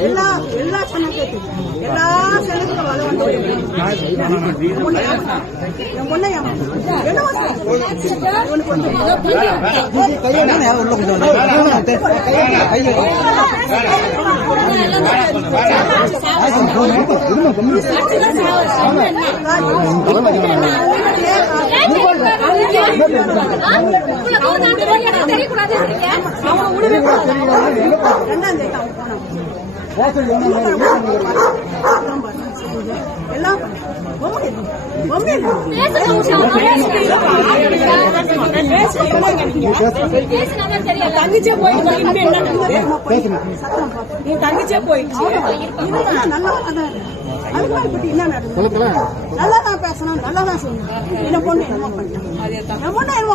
எல்லா ಚೆನ್ನಾಗಿ ಎಲ್ಲಾ ಸೆಲೆಕ್ಟ್ தங்கச்சே போயிடுச்சு நல்லா தான் பேசணும் நல்லா தான் சொல்லணும். என்ன பொண்ணு